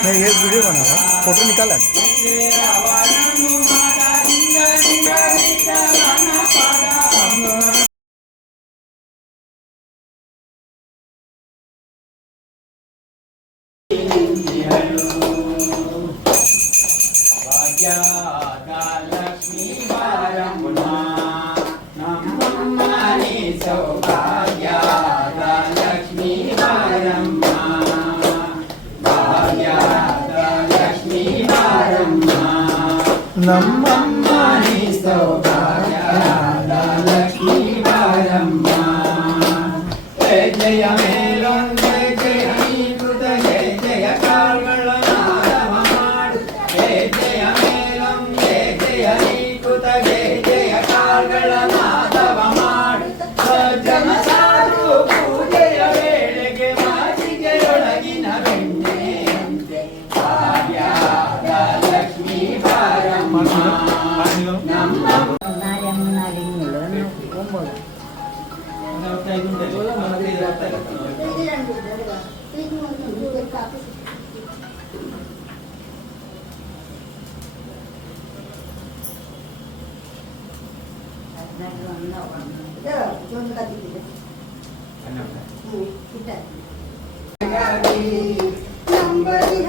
नहीं, ये वीडियो बना रहा, फोटो निकाला है। ನಮ್ಮಮ್ಮ ನೀ ಸೌಭಾಗ್ಯದ ಲಕ್ಷ್ಮೀ ಬಾರಮ್ಮ ಜಯ ಮೇಲೊಂದು ಜಯ ನೀಕೃತ ಜಯ ಜಯ ಕಾಲ್ಗಳ ನಾದವ ಮಾಡು ಜಯ ಮೇಲೊಂದು ಜಯ ನೀಕೃತ ಜಯ ಜಯ ಕಾಲ್ಗಳ ನಾದವ ಮಾಡು ಸಜ್ಜನ ಸಾಧು ಪೂಜೆಯ ವೇಳೆಗೆ ಮಾಚಿಗೆಯೊಳಗಿನ ಬೆಣ್ಣೆಯಂತೆ ಭಾಗ್ಯದ ಲಕ್ಷ್ಮೀ ಬಾರಮ್ಮ ನಂಬರಿ